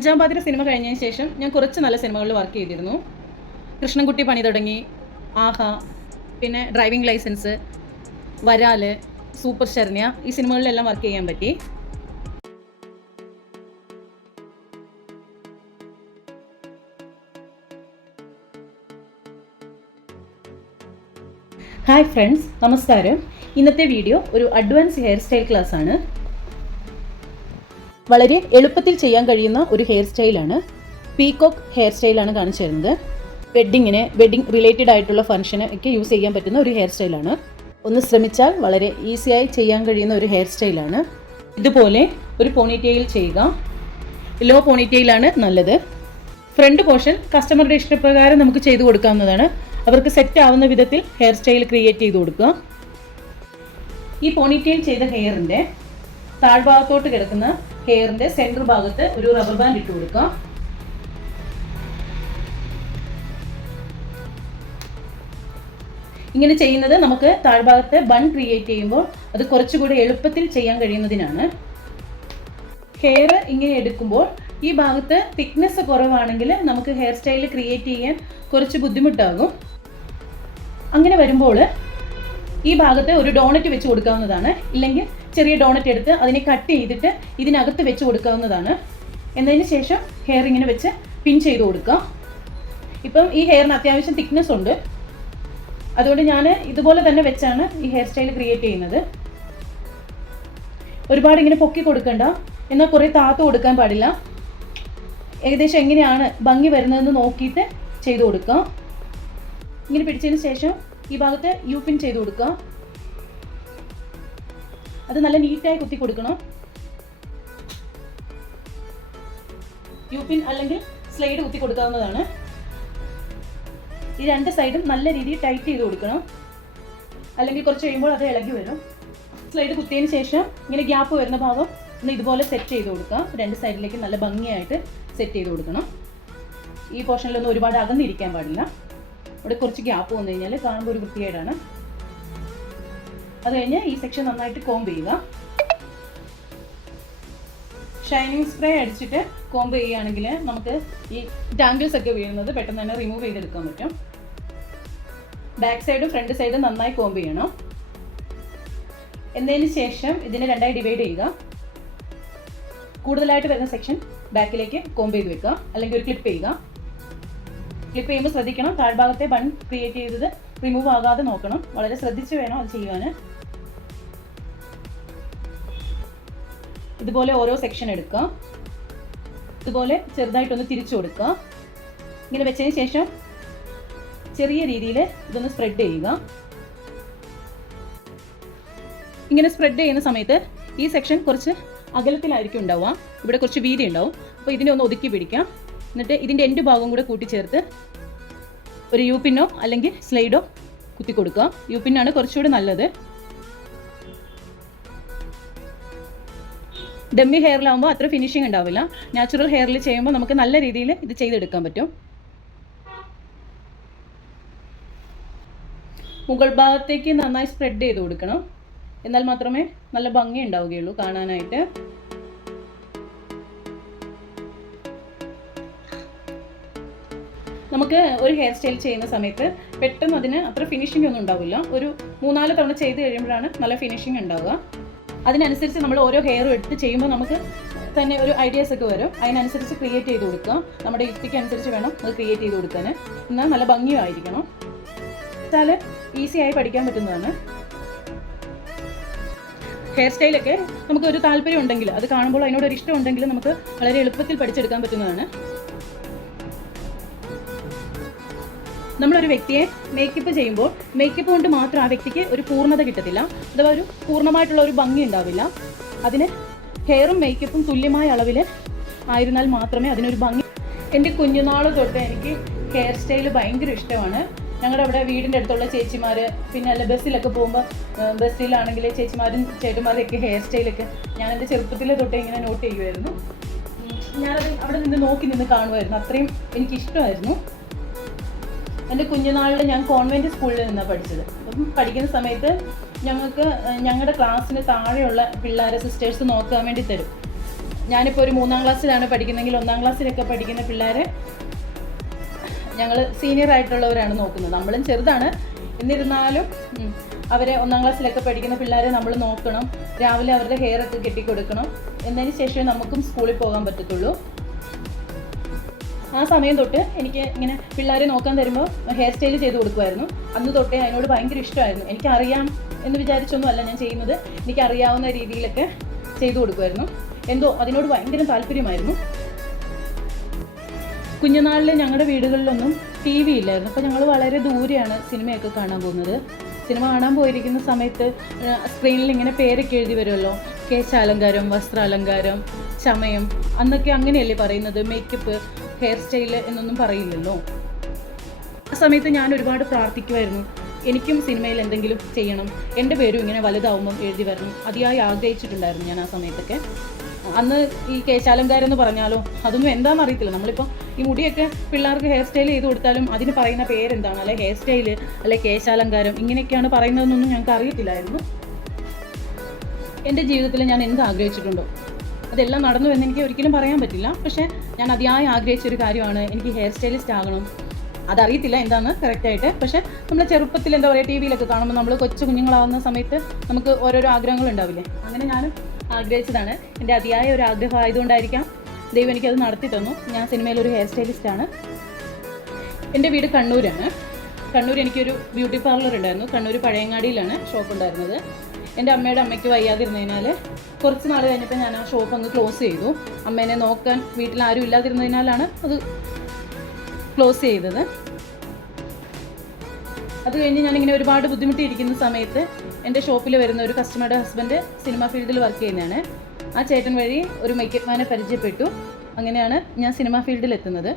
അഞ്ചാം പാതിര സിനിമ കഴിഞ്ഞതിന് ശേഷം ഞാൻ കുറച്ച് നല്ല സിനിമകളിൽ വർക്ക് ചെയ്തിരുന്നു. കൃഷ്ണൻകുട്ടി പണി തുടങ്ങി, ആഹ, പിന്നെ ഡ്രൈവിംഗ് ലൈസൻസ്, വരാല്, സൂപ്പർ ശരണ്യ, ഈ സിനിമകളിലെല്ലാം വർക്ക് ചെയ്യാൻ പറ്റി. ഹായ് ഫ്രണ്ട്സ്, നമസ്കാരം. ഇന്നത്തെ വീഡിയോ ഒരു അഡ്വാൻസ് ഹെയർ സ്റ്റൈൽ ക്ലാസ് ആണ്. വളരെ എളുപ്പത്തിൽ ചെയ്യാൻ കഴിയുന്ന ഒരു ഹെയർ സ്റ്റൈലാണ്. പീകോക്ക് ഹെയർ സ്റ്റൈലാണ് കാണിച്ചു തരുന്നത്. വെഡ്ഡിങ് റിലേറ്റഡ് ആയിട്ടുള്ള ഫംഗ്ഷന് ഒക്കെ യൂസ് ചെയ്യാൻ പറ്റുന്ന ഒരു ഹെയർ സ്റ്റൈലാണ്. ഒന്ന് ശ്രമിച്ചാൽ വളരെ ഈസിയായി ചെയ്യാൻ കഴിയുന്ന ഒരു ഹെയർ സ്റ്റൈലാണ്. ഇതുപോലെ ഒരു പോണിറ്റെയിൽ ചെയ്യുക. ലോ പോണിറ്റെയിലാണ് നല്ലത്. ഫ്രണ്ട് പോർഷൻ കസ്റ്റമറുടെ ഇഷ്ടപ്രകാരം നമുക്ക് ചെയ്തു കൊടുക്കാവുന്നതാണ്. അവർക്ക് സെറ്റ് ആവുന്ന വിധത്തിൽ ഹെയർ സ്റ്റൈൽ ക്രിയേറ്റ് ചെയ്ത് കൊടുക്കുക. ഈ പോണിറ്റെയിൽ ചെയ്ത ഹെയറിൻ്റെ താഴ്ഭാഗത്തോട്ട് കിടക്കുന്ന ഹെയറിൻ്റെ സെൻറ്റർ ഭാഗത്ത് ഒരു റബ്ബർ ബാൻഡ് ഇട്ട് കൊടുക്കുക. ഇങ്ങനെ ചെയ്യുന്നത് നമുക്ക് താഴ്ഭാഗത്ത് ബൺ ക്രിയേറ്റ് ചെയ്യുമ്പോൾ അത് കുറച്ചുകൂടി എളുപ്പത്തിൽ ചെയ്യാൻ കഴിയുന്നതിനാണ്. ഹെയർ ഇങ്ങനെ എടുക്കുമ്പോൾ ഈ ഭാഗത്ത് തിക്നെസ് കുറവാണെങ്കിൽ നമുക്ക് ഹെയർ സ്റ്റൈൽ ക്രിയേറ്റ് ചെയ്യാൻ കുറച്ച് ബുദ്ധിമുട്ടാകും. അങ്ങനെ വരുമ്പോൾ ഈ ഭാഗത്ത് ഒരു ഡോണറ്റ് വെച്ച് കൊടുക്കാവുന്നതാണ്. ഇല്ലെങ്കിൽ ചെറിയ ഡോണറ്റ് എടുത്ത് അതിനെ കട്ട് ചെയ്തിട്ട് ഇതിനകത്ത് വെച്ച് കൊടുക്കാവുന്നതാണ്. എന്നതിന് ശേഷം ഹെയർ ഇങ്ങനെ വെച്ച് പിൻ ചെയ്ത് കൊടുക്കുക. ഇപ്പം ഈ ഹെയറിന് അത്യാവശ്യം തിക്നെസ് ഉണ്ട്, അതുകൊണ്ട് ഞാൻ ഇതുപോലെ തന്നെ വെച്ചാണ് ഈ ഹെയർ സ്റ്റൈൽ ക്രിയേറ്റ് ചെയ്യുന്നത്. ഒരുപാട് ഇങ്ങനെ പൊക്കി കൊടുക്കണ്ട, എന്നാൽ കുറേ താത്ത് കൊടുക്കാൻ പാടില്ല. ഏകദേശം എങ്ങനെയാണ് ഭംഗി വരുന്നതെന്ന് നോക്കിയിട്ട് ചെയ്ത് കൊടുക്കുക. ഇങ്ങനെ പിടിച്ചതിന് ശേഷം ഈ ഭാഗത്ത് യു പിൻ ചെയ്ത് കൊടുക്കുക. അത് നല്ല നീറ്റായി കുത്തി കൊടുക്കണം. യു പിൻ അല്ലെങ്കിൽ സ്ലൈഡ് കുത്തി കൊടുക്കാവുന്നതാണ്. ഈ രണ്ട് സൈഡും നല്ല രീതിയിൽ ടൈറ്റ് ചെയ്ത് കൊടുക്കണം, അല്ലെങ്കിൽ കുറച്ച് കഴിയുമ്പോൾ അത് ഇളകി വരും. സ്ലൈഡ് കുത്തിയതിന് ശേഷം ഇങ്ങനെ ഗ്യാപ്പ് വരുന്ന ഭാഗം ഒന്ന് ഇതുപോലെ സെറ്റ് ചെയ്ത് കൊടുക്കുക. രണ്ട് സൈഡിലേക്ക് നല്ല ഭംഗിയായിട്ട് സെറ്റ് ചെയ്ത് കൊടുക്കണം. ഈ പോർഷനിലൊന്നും ഒരുപാട് അകന്നിരിക്കാൻ പാടില്ല. ഇവിടെ കുറച്ച് ഗ്യാപ്പ് വന്നു കഴിഞ്ഞാൽ കാണുമ്പോൾ ഒരു വൃത്തികേടാണ്. അത് കഴിഞ്ഞ് ഈ സെക്ഷൻ നന്നായിട്ട് കോംബ് ചെയ്യുക. ഷൈനിങ് സ്പ്രേ അടിച്ചിട്ട് കോംബ് ചെയ്യുകയാണെങ്കിൽ നമുക്ക് ഈ ടാങ്കിൾസ് ഒക്കെ വീഴുന്നത് പെട്ടെന്ന് തന്നെ റിമൂവ് ചെയ്തെടുക്കാൻ പറ്റും. ബാക്ക് സൈഡും ഫ്രണ്ട് സൈഡും നന്നായി കോംബ് ചെയ്യണം. എന്നതിന് ശേഷം ഇതിനെ രണ്ടായി ഡിവൈഡ് ചെയ്യുക. കൂടുതലായിട്ട് വരുന്ന സെക്ഷൻ ബാക്കിലേക്ക് കോംബ് ചെയ്ത് വെക്കുക, അല്ലെങ്കിൽ ഒരു ക്ലിപ്പ് ചെയ്യുക. ക്ലിപ്പ് ചെയ്യുമ്പോൾ ശ്രദ്ധിക്കണം, താഴ്ഭാഗത്തെ ബൺ ക്രിയേറ്റ് ചെയ്തത് റിമൂവ് ആകാതെ നോക്കണം. വളരെ ശ്രദ്ധിച്ച് വേണം അത് ചെയ്യുവാൻ. ഇതുപോലെ ഓരോ സെക്ഷൻ എടുക്കുക. ഇതുപോലെ ചെറുതായിട്ടൊന്ന് തിരിച്ചു കൊടുക്കുക. ഇങ്ങനെ വെച്ചതിന് ശേഷം ചെറിയ രീതിയിൽ ഇതൊന്ന് സ്പ്രെഡ് ചെയ്യുക. ഇങ്ങനെ സ്പ്രെഡ് ചെയ്യുന്ന സമയത്ത് ഈ സെക്ഷൻ കുറച്ച് അകലത്തിലായിരിക്കും ഉണ്ടാവുക. ഇവിടെ കുറച്ച് വീതി ഉണ്ടാവും. അപ്പോൾ ഇതിനെ ഒന്ന് ഒതുക്കി പിടിക്കാം. എന്നിട്ട് ഇതിൻ്റെ എൻഡ് ഭാഗം കൂടെ കൂട്ടിച്ചേർത്ത് ഒരു യു പിന്നോ അല്ലെങ്കിൽ സ്ലൈഡോ കുത്തി കൊടുക്കുക. യു പിന്നാണ് കുറച്ചുകൂടി നല്ലത്. ഡമ്മി ഹെയറിലാവുമ്പോൾ അത്ര ഫിനിഷിംഗ് ഉണ്ടാവില്ല. നാച്ചുറൽ ഹെയറിൽ ചെയ്യുമ്പോൾ നമുക്ക് നല്ല രീതിയിൽ ഇത് ചെയ്തെടുക്കാൻ പറ്റും. മുകൾ ഭാഗത്തേക്ക് നന്നായി സ്പ്രെഡ് ചെയ്ത് കൊടുക്കണം, എന്നാൽ മാത്രമേ നല്ല ഭംഗി ഉണ്ടാവുകയുള്ളൂ കാണാനായിട്ട്. നമുക്ക് ഒരു ഹെയർ സ്റ്റൈൽ ചെയ്യുന്ന സമയത്ത് പെട്ടെന്ന് അതിന് അത്ര ഫിനിഷിംഗ് ഒന്നും ഉണ്ടാവില്ല. ഒരു 3-4 തവണ ചെയ്ത് കഴിയുമ്പോഴാണ് നല്ല ഫിനിഷിംഗ് ഉണ്ടാവുക. അതിനനുസരിച്ച് നമ്മൾ ഓരോ ഹെയറും എടുത്ത് ചെയ്യുമ്പോൾ നമുക്ക് തന്നെ ഒരു ഐഡിയാസ് ഒക്കെ വരും. അതിനനുസരിച്ച് ക്രിയേറ്റ് ചെയ്ത് കൊടുക്കുക. നമ്മുടെ യുക്തിക്ക് അനുസരിച്ച് വേണം അത് ക്രിയേറ്റ് ചെയ്ത് കൊടുക്കാൻ. എന്നാൽ നല്ല ഭംഗിയും ആയിരിക്കണം. വെച്ചാൽ ഈസിയായി പഠിക്കാൻ പറ്റുന്നതാണ്. ഹെയർ സ്റ്റൈലൊക്കെ നമുക്ക് ഒരു താല്പര്യം ഉണ്ടെങ്കിൽ, അത് കാണുമ്പോൾ അതിനോടൊരു ഇഷ്ടം ഉണ്ടെങ്കിൽ നമുക്ക് വളരെ എളുപ്പത്തിൽ പഠിച്ചെടുക്കാൻ പറ്റുന്നതാണ്. നമ്മളൊരു വ്യക്തിയെ മേക്കപ്പ് ചെയ്യുമ്പോൾ മേക്കപ്പ് കൊണ്ട് മാത്രം ആ വ്യക്തിക്ക് ഒരു പൂർണ്ണത കിട്ടത്തില്ല, അഥവാ ഒരു പൂർണ്ണമായിട്ടുള്ള ഒരു ഭംഗി ഉണ്ടാവില്ല. അതിന് ഹെയറും മേക്കപ്പും തുല്യമായ അളവിൽ ആയിരുന്നാൽ മാത്രമേ അതിനൊരു ഭംഗി. എൻ്റെ കുഞ്ഞുനാൾ തൊട്ട് എനിക്ക് ഹെയർ സ്റ്റൈൽ ഭയങ്കര ഇഷ്ടമാണ്. ഞങ്ങളുടെ അവിടെ വീടിൻ്റെ അടുത്തുള്ള ചേച്ചിമാർ, പിന്നെ അല്ല ബസ്സിലൊക്കെ പോകുമ്പോൾ ബസ്സിലാണെങ്കിൽ ചേച്ചിമാരും ചേട്ടന്മാരുടെയൊക്കെ ഹെയർ സ്റ്റൈലൊക്കെ ഞാൻ എൻ്റെ ചെറുപ്പത്തിലെ തൊട്ടേ ഇങ്ങനെ നോട്ട് ചെയ്യുമായിരുന്നു. ഞാനത് അവിടെ നിന്ന് നോക്കി കാണുമായിരുന്നു. അത്രയും എനിക്കിഷ്ടമായിരുന്നു. എൻ്റെ കുഞ്ഞുനാളിൽ ഞാൻ കോൺവെൻറ്റ് സ്കൂളിൽ നിന്നാണ് പഠിച്ചത്. അപ്പം പഠിക്കുന്ന സമയത്ത് ഞങ്ങൾക്ക് ഞങ്ങളുടെ ക്ലാസ്സിന് താഴെയുള്ള പിള്ളേരെ സിസ്റ്റേഴ്സ് നോക്കാൻ വേണ്ടി തരും. ഞാനിപ്പോൾ ഒരു 3ാം ക്ലാസ്സിലാണ് പഠിക്കുന്നതെങ്കിൽ 1ാം ക്ലാസ്സിലൊക്കെ പഠിക്കുന്ന പിള്ളേരെ ഞങ്ങൾ സീനിയർ ആയിട്ടുള്ളവരാണ് നോക്കുന്നത്. നമ്മളും ചെറുതാണ്, എന്നിരുന്നാലും അവരെ 1ാം ക്ലാസ്സിലൊക്കെ പഠിക്കുന്ന പിള്ളേരെ നമ്മൾ നോക്കണം. രാവിലെ അവരുടെ ഹെയർ ഒക്കെ കെട്ടിക്കൊടുക്കണം. എന്നതിന് ശേഷമേ നമുക്കും സ്കൂളിൽ പോകാൻ പറ്റത്തുള്ളൂ. ആ സമയം തൊട്ട് എനിക്ക് ഇങ്ങനെ പിള്ളേരെ നോക്കാൻ തരുമ്പോൾ ഹെയർ സ്റ്റൈൽ ചെയ്ത് കൊടുക്കുമായിരുന്നു. അന്ന് തൊട്ടേ അതിനോട് ഭയങ്കര ഇഷ്ടമായിരുന്നു. എനിക്കറിയാം എന്ന് വിചാരിച്ചൊന്നുമല്ല ഞാൻ ചെയ്യുന്നത്, എനിക്കറിയാവുന്ന രീതിയിലൊക്കെ ചെയ്തു കൊടുക്കുമായിരുന്നു. എന്തോ അതിനോട് ഭയങ്കര താല്പര്യമായിരുന്നു. കുഞ്ഞുനാളിൽ ഞങ്ങളുടെ വീടുകളിലൊന്നും TV ഇല്ലായിരുന്നു. അപ്പോൾ ഞങ്ങൾ വളരെ ദൂരെയാണ് സിനിമയൊക്കെ കാണാൻ പോകുന്നത്. സിനിമ കാണാൻ പോയിരിക്കുന്ന സമയത്ത് സ്ക്രീനിൽ ഇങ്ങനെ പേരൊക്കെ എഴുതി വരുമല്ലോ, കേശാലങ്കാരം, വസ്ത്രാലങ്കാരം, ചമയം, അന്നൊക്കെ അങ്ങനെയല്ലേ പറയുന്നത്. മേക്കപ്പ്, ഹെയർ സ്റ്റൈൽ എന്നൊന്നും പറയില്ലല്ലോ. ആ സമയത്ത് ഞാൻ ഒരുപാട് പ്രാർത്ഥിക്കുമായിരുന്നു, എനിക്കും സിനിമയിൽ എന്തെങ്കിലും ചെയ്യണം, എൻ്റെ പേരും ഇങ്ങനെ വലുതാവുമ്പം എഴുതി വരണം. അതിയായി ആഗ്രഹിച്ചിട്ടുണ്ടായിരുന്നു ഞാൻ ആ സമയത്തൊക്കെ. അന്ന് ഈ കേശാലങ്കാരം എന്ന് പറഞ്ഞാലോ അതൊന്നും എന്താണെന്ന് അറിയത്തില്ല. നമ്മളിപ്പോൾ ഈ മുടിയൊക്കെ പിള്ളേർക്ക് ഹെയർ സ്റ്റൈൽ ചെയ്ത് കൊടുത്താലും അതിന് പറയുന്ന പേരെന്താണ്, അല്ലെ ഹെയർ സ്റ്റൈല്, അല്ലെ കേശാലങ്കാരം, ഇങ്ങനെയൊക്കെയാണ് പറയുന്നതെന്നൊന്നും ഞങ്ങൾക്ക് അറിയത്തില്ലായിരുന്നു. എൻ്റെ ജീവിതത്തിൽ ഞാൻ എന്ത് ആഗ്രഹിച്ചിട്ടുണ്ടോ അതെല്ലാം നടന്നു എന്ന് എനിക്ക് ഒരിക്കലും പറയാൻ പറ്റില്ല. പക്ഷേ ഞാൻ അതിയായി ആഗ്രഹിച്ചൊരു കാര്യമാണ് എനിക്ക് ഹെയർ സ്റ്റൈലിസ്റ്റ് ആകണം. അതറിയത്തില്ല എന്താണ് കറക്റ്റായിട്ട്. പക്ഷേ നമ്മൾ ചെറുപ്പത്തിൽ എന്താ പറയുക, TV യിലൊക്കെ കാണുമ്പോൾ നമ്മൾ കൊച്ചു കുഞ്ഞുങ്ങളാവുന്ന സമയത്ത് നമുക്ക് ഓരോരോ ആഗ്രഹങ്ങൾ ഉണ്ടാവില്ലേ, അങ്ങനെ ഞാനും ആഗ്രഹിച്ചതാണ്. എൻ്റെ അതിയായ ഒരു ആഗ്രഹം ആയതുകൊണ്ടായിരിക്കാം ദൈവം എനിക്കത് നടത്തി തന്നു. ഞാൻ സിനിമയിലൊരു ഹെയർ സ്റ്റൈലിസ്റ്റാണ്. എൻ്റെ വീട് കണ്ണൂരാണ്. കണ്ണൂർ എനിക്കൊരു ബ്യൂട്ടി പാർലർ ഉണ്ടായിരുന്നു. കണ്ണൂർ പഴയങ്ങാടിയിലാണ് ഷോപ്പ് ഉണ്ടായിരുന്നത്. എൻ്റെ അമ്മയുടെ അമ്മയ്ക്ക് വയ്യാതിരുന്നതിനാൽ കുറച്ച് നാൾ കഴിഞ്ഞപ്പോൾ ഞാൻ ആ ഷോപ്പ് അങ്ങ് ക്ലോസ് ചെയ്തു. അമ്മേനെ നോക്കാൻ വീട്ടിൽ ആരും ഇല്ലാതിരുന്നതിനാലാണ് അത് ക്ലോസ് ചെയ്തത്. അത് കഴിഞ്ഞ് ഞാനിങ്ങനെ ഒരുപാട് ബുദ്ധിമുട്ടിയിരിക്കുന്ന സമയത്ത് എൻ്റെ ഷോപ്പിൽ വരുന്ന ഒരു കസ്റ്റമറുടെ ഹസ്ബൻഡ് സിനിമ ഫീൽഡിൽ വർക്ക് ചെയ്യുന്നതാണ്. ആ ചേട്ടൻ വഴി ഒരു മേക്കപ്പ് മാനെ പരിചയപ്പെട്ടു. അങ്ങനെയാണ് ഞാൻ സിനിമ ഫീൽഡിൽ എത്തുന്നത്.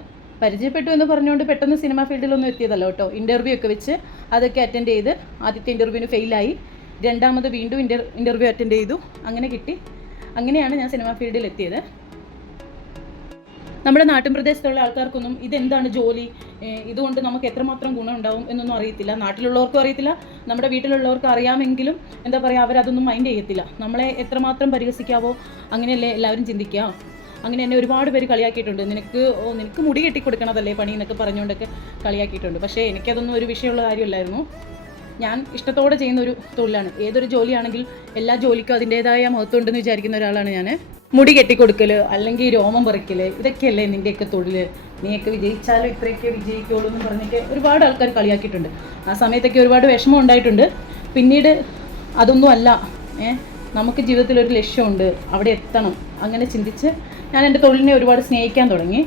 പരിചയപ്പെട്ടു എന്ന് പറഞ്ഞുകൊണ്ട് പെട്ടെന്ന് സിനിമ ഫീൽഡിലൊന്നും എത്തിയതല്ല കേട്ടോ. ഇൻ്റർവ്യൂ ഒക്കെ വെച്ച് അതൊക്കെ അറ്റൻഡ് ചെയ്ത് ആദ്യത്തെ ഇൻ്റർവ്യൂവിന് ഫെയിലായി. രണ്ടാമത് വീണ്ടും ഇൻ്റർവ്യൂ അറ്റൻഡ് ചെയ്തു. അങ്ങനെ കിട്ടി. അങ്ങനെയാണ് ഞാൻ സിനിമ ഫീൽഡിൽ എത്തിയത്. നമ്മുടെ നാട്ടിൻപ്രദേശത്തുള്ള ആൾക്കാർക്കൊന്നും ഇതെന്താണ് ജോലി, ഇതുകൊണ്ട് നമുക്ക് എത്രമാത്രം ഗുണം ഉണ്ടാവും എന്നൊന്നും അറിയത്തില്ല. നാട്ടിലുള്ളവർക്കും അറിയത്തില്ല, നമ്മുടെ വീട്ടിലുള്ളവർക്കും അറിയാമെങ്കിലും എന്താ പറയുക, അവരതൊന്നും മൈൻഡ് ചെയ്യത്തില്ല. നമ്മളെ എത്രമാത്രം പരിഹസിക്കാവോ അങ്ങനെയല്ലേ എല്ലാവരും ചിന്തിക്കുക. അങ്ങനെ എന്നെ ഒരുപാട് പേര് കളിയാക്കിയിട്ടുണ്ട്. നിനക്ക് മുടി കെട്ടിക്കൊടുക്കണതല്ലേ പണി എന്നൊക്കെ പറഞ്ഞുകൊണ്ടൊക്കെ കളിയാക്കിയിട്ടുണ്ട്. പക്ഷേ എനിക്കതൊന്നും ഒരു വിഷയമുള്ള കാര്യമല്ലായിരുന്നു. ഞാൻ ഇഷ്ടത്തോടെ ചെയ്യുന്ന ഒരു തൊഴിലാണ്. ഏതൊരു ജോലിയാണെങ്കിലും എല്ലാ ജോലിക്കും അതിൻ്റേതായ മഹത്വം ഉണ്ടെന്ന് വിചാരിക്കുന്ന ഒരാളാണ് ഞാൻ. മുടി കെട്ടിക്കൊടുക്കൽ അല്ലെങ്കിൽ രോമം പറിക്കൽ, ഇതൊക്കെയല്ലേ നിൻ്റെയൊക്കെ തൊഴിൽ, നീയൊക്കെ വിജയിച്ചാലും ഇത്രയൊക്കെ വിജയിക്കുള്ളൂ എന്ന് പറഞ്ഞൊക്കെ ഒരുപാട് ആൾക്കാർ കളിയാക്കിയിട്ടുണ്ട്. ആ സമയത്തൊക്കെ ഒരുപാട് വിഷമം ഉണ്ടായിട്ടുണ്ട്. പിന്നീട് അതൊന്നും അല്ല, നമുക്ക് ജീവിതത്തിലൊരു ലക്ഷ്യമുണ്ട്, അവിടെ എത്തണം, അങ്ങനെ ചിന്തിച്ച് ഞാൻ എൻ്റെ തൊഴിലിനെ ഒരുപാട് സ്നേഹിക്കാൻ തുടങ്ങി.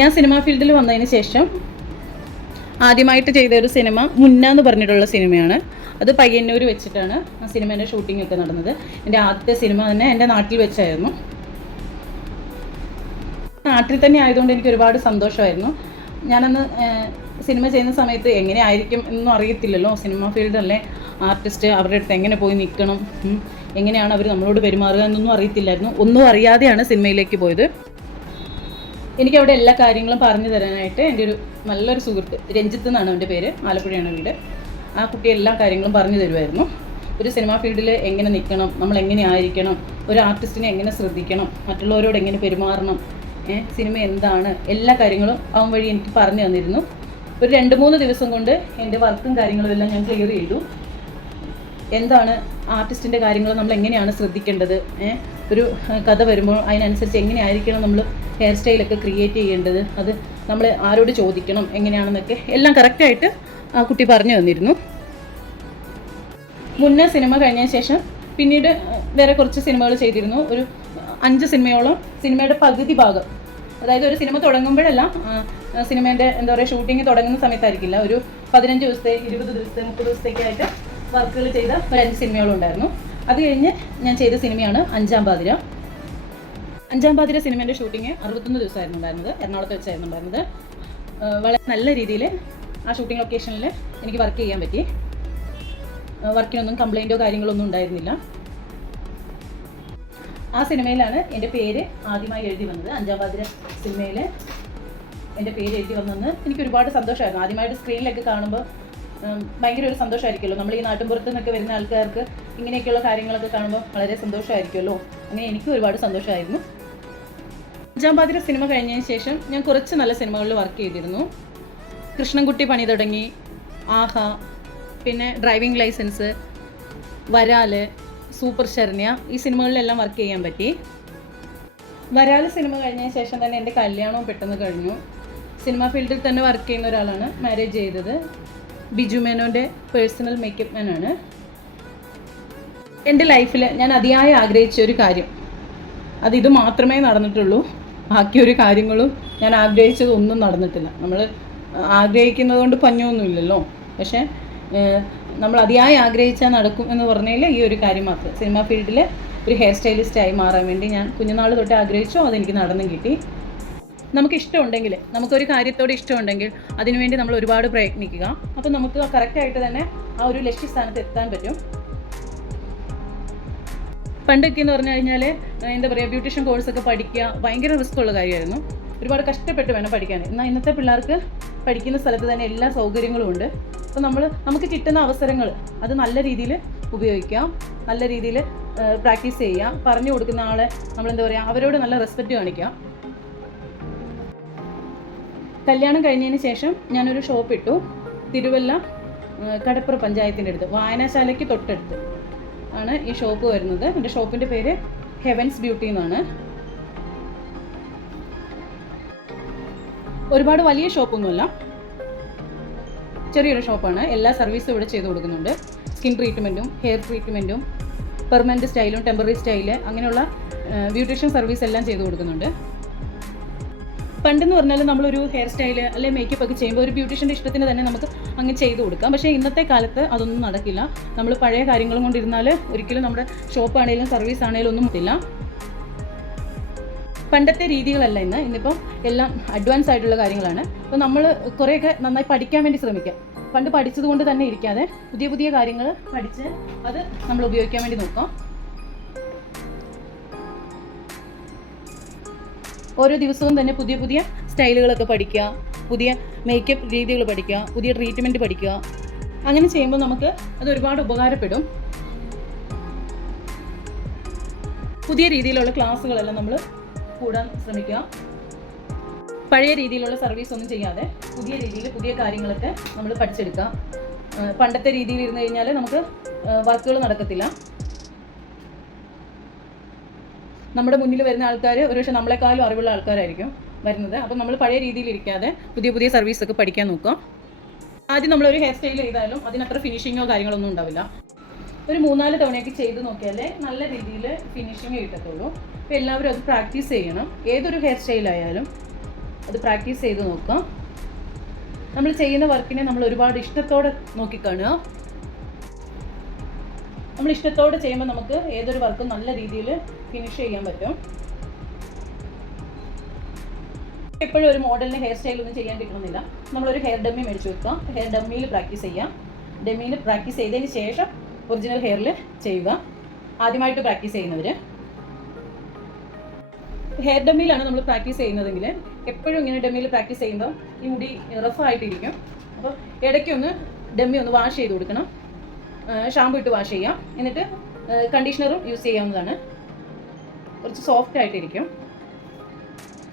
ഞാൻ സിനിമാ ഫീൽഡിൽ വന്നതിന് ശേഷം ആദ്യമായിട്ട് ചെയ്ത ഒരു സിനിമ മുന്ന എന്ന് പറഞ്ഞിട്ടുള്ള സിനിമയാണ്. അത് പയ്യന്നൂർ വെച്ചിട്ടാണ് ആ സിനിമേൻ്റെ ഷൂട്ടിംഗ് ഒക്കെ നടന്നത്. എൻ്റെ ആദ്യത്തെ സിനിമ തന്നെ എൻ്റെ നാട്ടിൽ വെച്ചായിരുന്നു. നാട്ടിൽ തന്നെ ആയതുകൊണ്ട് എനിക്ക് ഒരുപാട് സന്തോഷമായിരുന്നു. ഞാനന്ന് സിനിമ ചെയ്യുന്ന സമയത്ത് എങ്ങനെ ആയിരിക്കും എന്നൊന്നും അറിയത്തില്ലല്ലോ. സിനിമ ഫീൽഡല്ലേ, ആർട്ടിസ്റ്റ്, അവരുടെ അടുത്ത് എങ്ങനെ പോയി നിൽക്കണം, എങ്ങനെയാണ് അവർ നമ്മളോട് പെരുമാറുക എന്നൊന്നും അറിയത്തില്ലായിരുന്നു. ഒന്നും അറിയാതെയാണ് സിനിമയിലേക്ക് പോയത്. എനിക്കവിടെ എല്ലാ കാര്യങ്ങളും പറഞ്ഞു തരാനായിട്ട് എൻ്റെ ഒരു നല്ലൊരു സുഹൃത്ത്, രഞ്ജിത്ത് എന്നാണ് അവൻ്റെ പേര്, ആലപ്പുഴയാണ് വീട്. ആ കുട്ടി എല്ലാ കാര്യങ്ങളും പറഞ്ഞു തരുമായിരുന്നു. ഒരു സിനിമാ ഫീൽഡിൽ എങ്ങനെ നിൽക്കണം, നമ്മൾ എങ്ങനെ ആയിരിക്കണം, ഒരു ആർട്ടിസ്റ്റിനെ എങ്ങനെ ശ്രദ്ധിക്കണം, മറ്റുള്ളവരോട് എങ്ങനെ പെരുമാറണം, സിനിമ എന്താണ്, എല്ലാ കാര്യങ്ങളും അവൻ വഴി എനിക്ക് പറഞ്ഞു തന്നിരുന്നു. ഒരു 2-3 ദിവസം കൊണ്ട് എൻ്റെ വർക്കും കാര്യങ്ങളും എല്ലാം ഞാൻ ക്ലിയർ ചെയ്തു. എന്താണ് ആർട്ടിസ്റ്റിൻ്റെ കാര്യങ്ങൾ, നമ്മൾ എങ്ങനെയാണ് ശ്രദ്ധിക്കേണ്ടത്, ഒരു കഥ വരുമ്പോൾ അതിനനുസരിച്ച് എങ്ങനെയായിരിക്കണം നമ്മൾ ഹെയർ സ്റ്റൈലൊക്കെ ക്രിയേറ്റ് ചെയ്യേണ്ടത്, അത് നമ്മൾ ആരോട് ചോദിക്കണം, എങ്ങനെയാണെന്നൊക്കെ എല്ലാം കറക്റ്റായിട്ട് ആ കുട്ടി പറഞ്ഞു തന്നിരുന്നു. മുന്നേ സിനിമ കഴിഞ്ഞതിന് ശേഷം പിന്നീട് വേറെ കുറച്ച് സിനിമകൾ ചെയ്തിരുന്നു. ഒരു 5 സിനിമയോളം. സിനിമയുടെ പകുതി ഭാഗം, അതായത് ഒരു സിനിമ തുടങ്ങുമ്പോഴല്ല, സിനിമേൻ്റെ എന്താ പറയുക ഷൂട്ടിങ് തുടങ്ങുന്ന സമയത്തായിരിക്കില്ല, ഒരു 15 ദിവസത്തെ 20 ദിവസത്തെ 30 ദിവസത്തേക്കായിട്ട് വർക്കുകൾ ചെയ്ത ഒരു 5 സിനിമകളുണ്ടായിരുന്നു. അത് കഴിഞ്ഞ് ഞാൻ ചെയ്ത സിനിമയാണ് അഞ്ചാം പാതിര. അഞ്ചാം പാതിര സിനിമേൻ്റെ ഷൂട്ടിങ് 61 ദിവസമായിരുന്നു ഉണ്ടായിരുന്നത്. എറണാകുളത്ത് വെച്ചായിരുന്നു ഉണ്ടായിരുന്നത്. വളരെ നല്ല രീതിയിൽ ആ ഷൂട്ടിംഗ് ലൊക്കേഷനിൽ എനിക്ക് വർക്ക് ചെയ്യാൻ പറ്റി. വർക്കിനൊന്നും കംപ്ലൈൻറ്റോ കാര്യങ്ങളൊന്നും ഉണ്ടായിരുന്നില്ല. ആ സിനിമയിലാണ് എൻ്റെ പേര് ആദ്യമായി എഴുതി വന്നത്. അഞ്ചാം പാതിര സിനിമയിൽ എൻ്റെ പേര് എഴുതി വന്നെന്ന് എനിക്ക് ഒരുപാട് സന്തോഷമായിരുന്നു. ആദ്യമായിട്ട് സ്ക്രീനിലൊക്കെ കാണുമ്പോൾ ഭയങ്കര ഒരു സന്തോഷമായിരിക്കുമല്ലോ. നമ്മൾ ഈ നാട്ടിൻപുറത്ത് നിന്നൊക്കെ വരുന്ന ആൾക്കാർക്ക് ഇങ്ങനെയൊക്കെയുള്ള കാര്യങ്ങളൊക്കെ കാണുമ്പോൾ വളരെ സന്തോഷമായിരിക്കുമല്ലോ. അങ്ങനെ എനിക്കും ഒരുപാട് സന്തോഷമായിരുന്നു. അഞ്ചാം പാതിര സിനിമ കഴിഞ്ഞതിന് ശേഷം ഞാൻ കുറച്ച് നല്ല സിനിമകളിൽ വർക്ക് ചെയ്തിരുന്നു. കൃഷ്ണൻകുട്ടി പണി തുടങ്ങി, ആഹാ, പിന്നെ ഡ്രൈവിംഗ് ലൈസൻസ്, വരാല്, സൂപ്പർ ശരണ്യ, ഈ സിനിമകളിലെല്ലാം വർക്ക് ചെയ്യാൻ പറ്റി. വരാല് സിനിമ കഴിഞ്ഞതിന് ശേഷം തന്നെ എൻ്റെ കല്യാണവും പെട്ടെന്ന് കഴിഞ്ഞു. സിനിമ ഫീൽഡിൽ തന്നെ വർക്ക് ചെയ്യുന്ന ഒരാളാണ് മാരേജ് ചെയ്തത്. ബിജു മേനോൻ്റെ പേഴ്സണൽ മേക്കപ്പ് മാനാണ്. എൻ്റെ ലൈഫിൽ ഞാൻ അതിയായി ആഗ്രഹിച്ച ഒരു കാര്യം, ഇത് മാത്രമേ നടന്നിട്ടുള്ളൂ. ബാക്കിയൊരു കാര്യങ്ങളും ഞാൻ ആഗ്രഹിച്ചതൊന്നും നടന്നിട്ടില്ല. നമ്മൾ ആഗ്രഹിക്കുന്നത് കൊണ്ട് പഞ്ഞൊന്നുമില്ലല്ലോ. പക്ഷേ നമ്മൾ അതിയായി ആഗ്രഹിച്ചാൽ നടക്കും എന്ന് പറഞ്ഞാൽ ഈ ഒരു കാര്യം മാത്രം. സിനിമ ഫീൽഡിൽ ഒരു ഹെയർ സ്റ്റൈലിസ്റ്റായി മാറാൻ വേണ്ടി ഞാൻ കുഞ്ഞുനാൾ തൊട്ട് ആഗ്രഹിച്ചു. അതെനിക്ക് നടന്നും കിട്ടി. നമുക്ക് ഇഷ്ടമുണ്ടെങ്കിൽ, നമുക്കൊരു കാര്യത്തോട് ഇഷ്ടമുണ്ടെങ്കിൽ അതിനുവേണ്ടി നമ്മൾ ഒരുപാട് പ്രയത്നിക്കുക. അപ്പോൾ നമുക്ക് കറക്റ്റായിട്ട് തന്നെ ആ ഒരു ലക്ഷ്യസ്ഥാനത്ത് എത്താൻ പറ്റും. പണ്ടൊക്കെ എന്ന് പറഞ്ഞു കഴിഞ്ഞാൽ എന്താ പറയുക, ബ്യൂട്ടീഷ്യൻ കോഴ്സൊക്കെ പഠിക്കുക ഭയങ്കര റിസ്ക് ഉള്ള കാര്യമായിരുന്നു. ഒരുപാട് കഷ്ടപ്പെട്ട് വേണം പഠിക്കാൻ. എന്നാൽ ഇന്നത്തെ പിള്ളേർക്ക് പഠിക്കുന്ന സ്ഥലത്ത് തന്നെ എല്ലാ സൗകര്യങ്ങളും ഉണ്ട്. അപ്പോൾ നമുക്ക് കിട്ടുന്ന അവസരങ്ങൾ അത് നല്ല രീതിയിൽ ഉപയോഗിക്കാം, നല്ല രീതിയിൽ പ്രാക്ടീസ് ചെയ്യുക. പറഞ്ഞു കൊടുക്കുന്ന ആളെ നമ്മളെന്താ പറയുക, അവരോട് നല്ല റെസ്പെക്റ്റ് കാണിക്കുക. കല്യാണം കഴിഞ്ഞതിന് ശേഷം ഞാനൊരു ഷോപ്പ് ഇട്ടു. തിരുവല്ല കടപ്പുറ പഞ്ചായത്തിൻ്റെ അടുത്ത്, വായനശാലയ്ക്ക് തൊട്ടടുത്ത് ആണ് ഈ ഷോപ്പ് വരുന്നത്. എൻ്റെ ഷോപ്പിൻ്റെ പേര് ഹെവൻസ് ബ്യൂട്ടി എന്നാണ്. ഒരുപാട് വലിയ ഷോപ്പൊന്നുമല്ല, ചെറിയൊരു ഷോപ്പാണ്. എല്ലാ സർവീസും ഇവിടെ ചെയ്ത് കൊടുക്കുന്നുണ്ട്. സ്കിൻ ട്രീറ്റ്മെൻറ്റും ഹെയർ ട്രീറ്റ്മെൻറ്റും പെർമനൻറ്റ് സ്റ്റൈലും ടെമ്പററി സ്റ്റൈല് അങ്ങനെയുള്ള ബ്യൂട്ടീഷ്യൻ സർവീസ് എല്ലാം ചെയ്ത് കൊടുക്കുന്നുണ്ട്. പണ്ടെന്ന് പറഞ്ഞാൽ നമ്മളൊരു ഹെയർ സ്റ്റൈല് അല്ലെങ്കിൽ മേക്കപ്പ് ഒക്കെ ചെയ്യുമ്പോൾ ഒരു ബ്യൂട്ടീഷ്യൻ്റെ ഇഷ്ടത്തിന് തന്നെ നമുക്ക് അങ്ങ് ചെയ്ത് കൊടുക്കാം. പക്ഷേ ഇന്നത്തെ കാലത്ത് അതൊന്നും നടക്കില്ല. നമ്മൾ പഴയ കാര്യങ്ങളും കൊണ്ടിരുന്നാൽ ഒരിക്കലും നമ്മുടെ ഷോപ്പ് ആണെങ്കിലും സർവീസ് ആണെങ്കിലും ഒന്നും ഇല്ല. പണ്ടത്തെ രീതികളല്ല ഇന്നിപ്പം എല്ലാം അഡ്വാൻസ് ആയിട്ടുള്ള കാര്യങ്ങളാണ്. അപ്പോൾ നമ്മൾ കുറേയൊക്കെ നന്നായി പഠിക്കാൻ വേണ്ടി ശ്രമിക്കാം. പണ്ട് പഠിച്ചത് കൊണ്ട് തന്നെ ഇരിക്കാതെ പുതിയ പുതിയ കാര്യങ്ങൾ പഠിച്ച് അത് നമ്മൾ ഉപയോഗിക്കാൻ വേണ്ടി നോക്കാം. ഓരോ ദിവസവും തന്നെ പുതിയ പുതിയ സ്റ്റൈലുകളൊക്കെ പഠിക്കുക, പുതിയ മേക്കപ്പ് രീതികൾ പഠിക്കുക, പുതിയ ട്രീറ്റ്മെൻറ്റ് പഠിക്കുക. അങ്ങനെ ചെയ്യുമ്പോൾ നമുക്ക് അത് ഒരുപാട് ഉപകാരപ്പെടും. പുതിയ രീതിയിലുള്ള ക്ലാസ്സുകളെല്ലാം നമ്മൾ കൂടാൻ ശ്രമിക്കുക. പഴയ രീതിയിലുള്ള സർവീസ് ഒന്നും ചെയ്യാതെ പുതിയ രീതിയിൽ പുതിയ കാര്യങ്ങളൊക്കെ നമ്മൾ പഠിച്ചെടുക്കുക. പണ്ടത്തെ രീതിയിൽ ഇരുന്ന് കഴിഞ്ഞാൽ നമുക്ക് വർക്കുകൾ നടക്കത്തില്ല. നമ്മുടെ മുന്നിൽ വരുന്ന ആൾക്കാർ ഒരുപക്ഷെ നമ്മളെക്കാളും അറിവുള്ള ആൾക്കാരായിരിക്കും വരുന്നത്. അപ്പം നമ്മൾ പഴയ രീതിയിൽ ഇരിക്കാതെ പുതിയ പുതിയ സർവീസൊക്കെ പഠിക്കാൻ നോക്കുക. ആദ്യം നമ്മളൊരു ഹെയർ സ്റ്റൈൽ ചെയ്താലും അതിനത്ര ഫിനിഷിങ്ങോ കാര്യങ്ങളൊന്നും ഉണ്ടാവില്ല. ഒരു 3-4 തവണയൊക്കെ ചെയ്ത് നോക്കിയാലേ നല്ല രീതിയിൽ ഫിനിഷിങ് കിട്ടത്തുള്ളൂ. അപ്പോൾ എല്ലാവരും അത് പ്രാക്ടീസ് ചെയ്യണം. ഏതൊരു ഹെയർ സ്റ്റൈലായാലും അത് പ്രാക്ടീസ് ചെയ്ത് നോക്കാം. നമ്മൾ ചെയ്യുന്ന വർക്കിനെ നമ്മൾ ഒരുപാട് ഇഷ്ടത്തോടെ നോക്കിക്കാണുക. നമ്മൾ ഇഷ്ടത്തോടെ ചെയ്യുമ്പോൾ നമുക്ക് ഏതൊരു വർക്കും നല്ല രീതിയിൽ ഫിനിഷ് ചെയ്യാൻ പറ്റും. എപ്പോഴും ഒരു മോഡലിന് ഹെയർ സ്റ്റൈലൊന്നും ചെയ്യാൻ കിട്ടണമെന്നില്ല. നമ്മളൊരു ഹെയർ ഡമ്മി മേടിച്ച് വെക്കുക. ഹെയർ ഡമ്മിയിൽ പ്രാക്ടീസ് ചെയ്യാം. ഡമ്മിയിൽ പ്രാക്ടീസ് ചെയ്തതിന് ശേഷം ഒറിജിനൽ ഹെയറിൽ ചെയ്യുക. ആദ്യമായിട്ട് പ്രാക്ടീസ് ചെയ്യുന്നവർ ഹെയർ ഡമ്മിയിലാണ് നമ്മൾ പ്രാക്ടീസ് ചെയ്യുന്നതെങ്കിൽ എപ്പോഴും ഇങ്ങനെ ഡമ്മിയിൽ പ്രാക്ടീസ് ചെയ്യുമ്പോൾ ഈ മുടി റഫായിട്ടിരിക്കും. അപ്പോൾ ഇടയ്ക്കൊന്ന് ഡമ്മി ഒന്ന് വാഷ് ചെയ്ത് കൊടുക്കണം. ഷാമ്പു ഇട്ട് വാഷ് ചെയ്യാം. എന്നിട്ട് കണ്ടീഷണറും യൂസ് ചെയ്യാവുന്നതാണ്. കുറച്ച് സോഫ്റ്റ് ആയിട്ടിരിക്കും.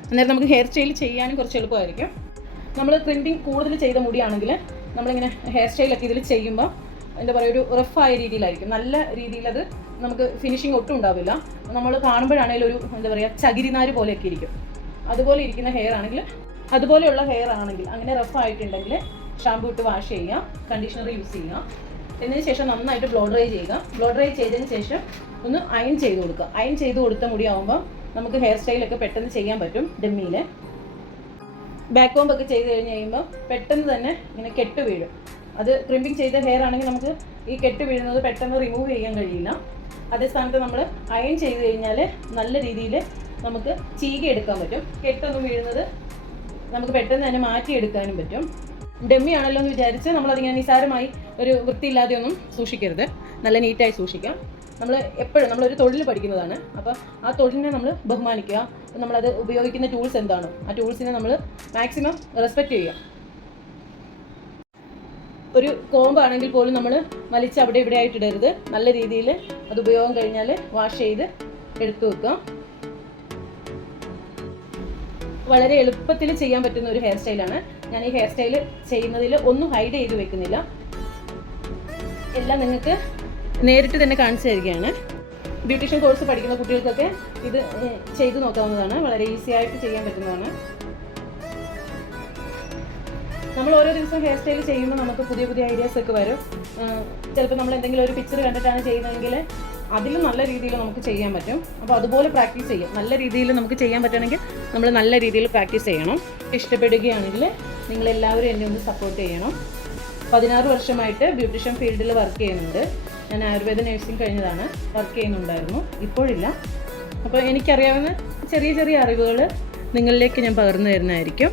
അന്നേരം നമുക്ക് ഹെയർ സ്റ്റൈൽ ചെയ്യാനും കുറച്ച് എളുപ്പമായിരിക്കും. നമ്മൾ ക്രിമ്പിങ് കൂടുതൽ ചെയ്ത മുടിയാണെങ്കിൽ നമ്മളിങ്ങനെ ഹെയർ സ്റ്റൈലൊക്കെ ഇതിൽ ചെയ്യുമ്പോൾ എന്താ പറയുക, ഒരു റഫായ രീതിയിലായിരിക്കും. നല്ല രീതിയിൽ അത് നമുക്ക് ഫിനിഷിങ് ഒട്ടും ഉണ്ടാവില്ല. നമ്മൾ കാണുമ്പോഴാണെങ്കിലും ഒരു എന്താ പറയുക, ചകിരിനാര് പോലെയൊക്കെ ഇരിക്കും. അതുപോലെ ഇരിക്കുന്ന ഹെയർ ആണെങ്കിൽ, അതുപോലെയുള്ള ഹെയർ ആണെങ്കിൽ അങ്ങനെ റഫായിട്ടുണ്ടെങ്കിൽ ഷാമ്പു ഇട്ട് വാഷ് ചെയ്യുക, കണ്ടീഷണർ യൂസ് ചെയ്യുക. എന്നതിന് ശേഷം നന്നായിട്ട് ബ്ലോ ഡ്രൈ ചെയ്യുക. ബ്ലോ ഡ്രൈ ചെയ്തതിന് ശേഷം ഒന്ന് അയൺ ചെയ്ത് കൊടുക്കുക. അയൺ ചെയ്ത് കൊടുത്ത മുടിയാകുമ്പോൾ നമുക്ക് ഹെയർ സ്റ്റൈലൊക്കെ പെട്ടെന്ന് ചെയ്യാൻ പറ്റും. ഡമ്മിയിൽ ബാക്ക് കോംബ് ഒക്കെ ചെയ്ത് കഴിഞ്ഞ് കഴിയുമ്പോൾ പെട്ടെന്ന് തന്നെ ഇങ്ങനെ കെട്ട് വീഴും. അത് ക്രിമ്പിങ് ചെയ്ത ഹെയർ ആണെങ്കിൽ നമുക്ക് ഈ കെട്ട് വീഴുന്നത് പെട്ടെന്ന് റിമൂവ് ചെയ്യാൻ കഴിയില്ല. അതേ സ്ഥാനത്ത് നമ്മൾ അയൺ ചെയ്ത് കഴിഞ്ഞാൽ നല്ല രീതിയിൽ നമുക്ക് ചീകി എടുക്കാൻ പറ്റും. കെട്ടൊന്നും വീഴുന്നത് നമുക്ക് പെട്ടെന്ന് തന്നെ മാറ്റിയെടുക്കാനും പറ്റും. ഡമ്മി ആണല്ലോ എന്ന് വിചാരിച്ച് നമ്മളതിങ്ങനെ നിസാരമായി ഒരു വൃത്തിയില്ലാതെ ഒന്നും സൂക്ഷിക്കരുത്. നല്ല നീറ്റായി സൂക്ഷിക്കാം. നമ്മൾ എപ്പോഴും നമ്മളൊരു തൊഴിൽ പഠിക്കുന്നതാണ്. അപ്പോൾ ആ തൊഴിലിനെ നമ്മൾ ബഹുമാനിക്കുക. നമ്മളത് ഉപയോഗിക്കുന്ന ടൂൾസ് എന്താണോ ആ ടൂൾസിനെ നമ്മൾ മാക്സിമം റെസ്പെക്റ്റ് ചെയ്യുക. ഒരു കോമ്പാണെങ്കിൽ പോലും നമ്മൾ വലിച്ച് അവിടെ ഇവിടെ ആയിട്ട് ഇടരുത്. നല്ല രീതിയിൽ അത് ഉപയോഗം കഴിഞ്ഞാൽ വാഷ് ചെയ്ത് എടുത്തു വെക്കാം. വളരെ എളുപ്പത്തിൽ ചെയ്യാൻ പറ്റുന്ന ഒരു ഹെയർ സ്റ്റൈലാണ്. ഞാൻ ഈ ഹെയർ സ്റ്റൈൽ ചെയ്യുന്നതിൽ ഒന്നും ഹൈഡ് ചെയ്ത് വെക്കുന്നില്ല, എല്ലാം നിങ്ങൾക്ക് നേരിട്ട് തന്നെ കാണിച്ചു തരികയാണ്. ബ്യൂട്ടീഷ്യൻ കോഴ്സ് പഠിക്കുന്ന കുട്ടികൾക്കൊക്കെ ഇത് ചെയ്തു നോക്കാവുന്നതാണ്. വളരെ ഈസി ആയിട്ട് ചെയ്യാൻ പറ്റുന്നതാണ്. നമ്മൾ ഓരോ ദിവസം ഹെയർ സ്റ്റൈൽ ചെയ്യുമ്പോൾ നമുക്ക് പുതിയ പുതിയ ഐഡിയാസ് ഒക്കെ വരും. ചിലപ്പോൾ നമ്മൾ എന്തെങ്കിലും ഒരു പിക്ചർ കണ്ടിട്ടാണ് ചെയ്യുന്നതെങ്കിൽ അതിലും നല്ല രീതിയിൽ നമുക്ക് ചെയ്യാൻ പറ്റും. അപ്പോൾ അതുപോലെ പ്രാക്ടീസ് ചെയ്യും. നല്ല രീതിയിൽ നമുക്ക് ചെയ്യാൻ പറ്റുകയാണെങ്കിൽ നമ്മൾ നല്ല രീതിയിൽ പ്രാക്ടീസ് ചെയ്യണം. ഇഷ്ടപ്പെടുകയാണെങ്കിൽ നിങ്ങളെല്ലാവരും എന്നെ ഒന്ന് സപ്പോർട്ട് ചെയ്യണം. 16 വർഷമായിട്ട് ബ്യൂട്ടീഷ്യൻ ഫീൽഡിൽ വർക്ക് ചെയ്യുന്നുണ്ട്. ഞാൻ ആയുർവേദ നഴ്സിംഗ് കഴിഞ്ഞതാണ്, വർക്ക് ചെയ്യുന്നുണ്ടായിരുന്നു, ഇപ്പോഴില്ല. അപ്പോൾ എനിക്കറിയാവുന്ന ചെറിയ ചെറിയ അറിവുകൾ നിങ്ങളിലേക്ക് ഞാൻ പകർന്നു തരുന്നതായിരിക്കും.